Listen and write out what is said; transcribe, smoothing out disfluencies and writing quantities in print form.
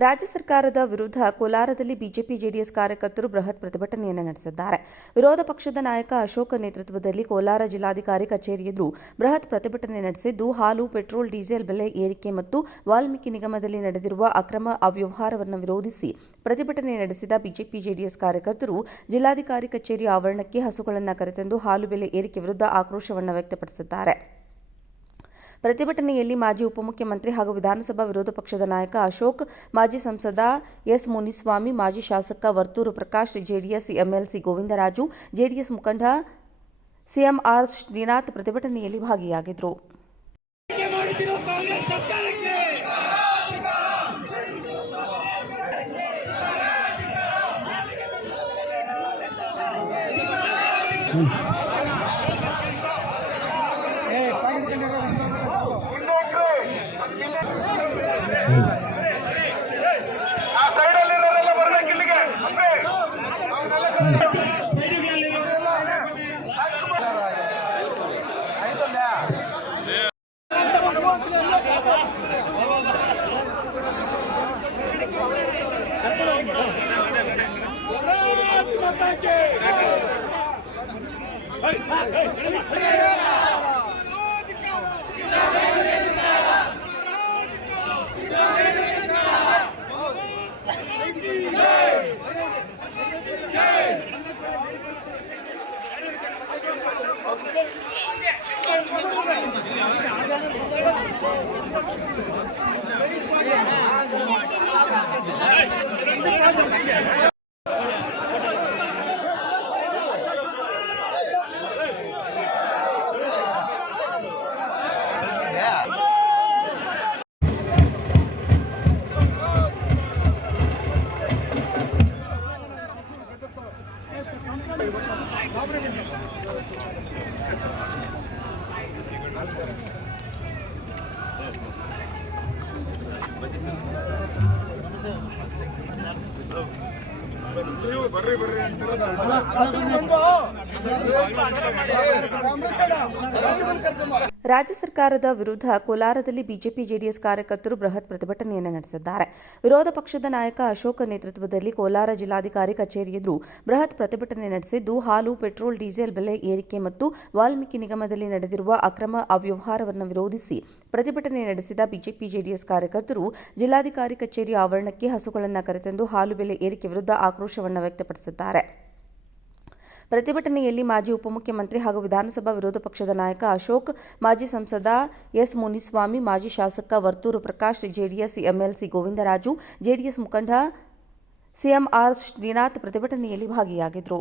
ರಾಜ್ಯ ಸರ್ಕಾರದ ವಿರುದ್ಧ ಕೋಲಾರದಲ್ಲಿ ಬಿಜೆಪಿ ಜೆಡಿಎಸ್ ಕಾರ್ಯಕರ್ತರು ಬೃಹತ್ ಪ್ರತಿಭಟನೆಯನ್ನು ನಡೆಸಿದ್ದಾರೆ. ವಿರೋಧ ಪಕ್ಷದ ನಾಯಕ ಅಶೋಕ್ ನೇತೃತ್ವದಲ್ಲಿ ಕೋಲಾರ ಜಿಲ್ಲಾಧಿಕಾರಿ ಕಚೇರಿ ಎದುರು ಬೃಹತ್ ಪ್ರತಿಭಟನೆ ನಡೆಸಿದ್ದು, ಹಾಲು, ಪೆಟ್ರೋಲ್, ಡೀಸೆಲ್ ಬೆಲೆ ಏರಿಕೆ ಮತ್ತು ವಾಲ್ಮೀಕಿ ನಿಗಮದಲ್ಲಿ ನಡೆದಿರುವ ಅಕ್ರಮ ಅವ್ಯವಹಾರವನ್ನು ವಿರೋಧಿಸಿ ಪ್ರತಿಭಟನೆ ನಡೆಸಿದ ಬಿಜೆಪಿ ಜೆಡಿಎಸ್ ಕಾರ್ಯಕರ್ತರು ಜಿಲ್ಲಾಧಿಕಾರಿ ಕಚೇರಿ ಆವರಣಕ್ಕೆ ಹಸುಗಳನ್ನು ಕರೆತಂದು ಹಾಲು ಬೆಲೆ ಏರಿಕೆ ವಿರುದ್ಧ ಆಕ್ರೋಶವನ್ನು ವ್ಯಕ್ತಪಡಿಸಿದ್ದಾರೆ. ಪ್ರತಿಭಟನೆಯಲ್ಲಿ ಮಾಜಿ ಉಪಮುಖ್ಯಮಂತ್ರಿ ಹಾಗೂ ವಿಧಾನಸಭಾ ವಿರೋಧ ಪಕ್ಷದ ನಾಯಕ ಅಶೋಕ್, ಮಾಜಿ ಸಂಸದ ಎಸ್ ಮುನಿಸ್ವಾಮಿ, ಮಾಜಿ ಶಾಸಕ Varthur Prakash, JDS MLC Govindaraju, JDS ಮುಖಂಡ ಸಿಎಂಆರ್ ಶ್ರೀನಾಥ್ ಪ್ರತಿಭಟನೆಯಲ್ಲಿ ಭಾಗಿಯಾಗಿದ್ದರು. ರಾಜ್ಯ ಸರ್ಕಾರದ ವಿರುದ್ಧ ಕೋಲಾರದಲ್ಲಿ ಬಿಜೆಪಿ ಜೆಡಿಎಸ್ ಕಾರ್ಯಕರ್ತರು ಬೃಹತ್ ಪ್ರತಿಭಟನೆಯನ್ನು ನಡೆಸಿದ್ದಾರೆ. ವಿರೋಧ ಪಕ್ಷದ ನಾಯಕ ಅಶೋಕ್ ನೇತೃತ್ವದಲ್ಲಿ ಕೋಲಾರ ಜಿಲ್ಲಾಧಿಕಾರಿ ಕಚೇರಿ ಎದುರು ಬೃಹತ್ ಪ್ರತಿಭಟನೆ ನಡೆಸಿದ್ದು, ಹಾಲು, ಪೆಟ್ರೋಲ್, ಡೀಸೆಲ್ ಬೆಲೆ ಏರಿಕೆ ಮತ್ತು ವಾಲ್ಮೀಕಿ ನಿಗಮದಲ್ಲಿ ನಡೆದಿರುವ ಅಕ್ರಮ ಅವ್ಯವಹಾರವನ್ನು ವಿರೋಧಿಸಿ ಪ್ರತಿಭಟನೆ ನಡೆಸಿದ ಬಿಜೆಪಿ ಜೆಡಿಎಸ್ ಕಾರ್ಯಕರ್ತರು ಜಿಲ್ಲಾಧಿಕಾರಿ ಕಚೇರಿ ಆವರಣಕ್ಕೆ ಹಸುಗಳನ್ನು ಕರೆತಂದು ಹಾಲು ಬೆಲೆ ಏರಿಕೆ ವಿರುದ್ಧ ಆಕ್ರೋಶವನ್ನು ವ್ಯಕ್ತಪಡಿಸಿದ್ದಾರೆ. ಪ್ರತಿಭಟನೆಯಲ್ಲಿ ಮಾಜಿ ಉಪಮುಖ್ಯಮಂತ್ರಿ ಹಾಗೂ ವಿಧಾನಸಭಾ ವಿರೋಧ ಪಕ್ಷದ ನಾಯಕ ಅಶೋಕ್, ಮಾಜಿ ಸಂಸದ ಎಸ್ ಮುನಿಸ್ವಾಮಿ, ಮಾಜಿ ಶಾಸಕ Varthur Prakash, JDS MLC Govindaraju, JDS ಮುಖಂಡ ಸಿಎಂಆರ್ ಶ್ರೀನಾಥ್ ಪ್ರತಿಭಟನೆಯಲ್ಲಿ ಭಾಗಿಯಾಗಿದ್ದರು.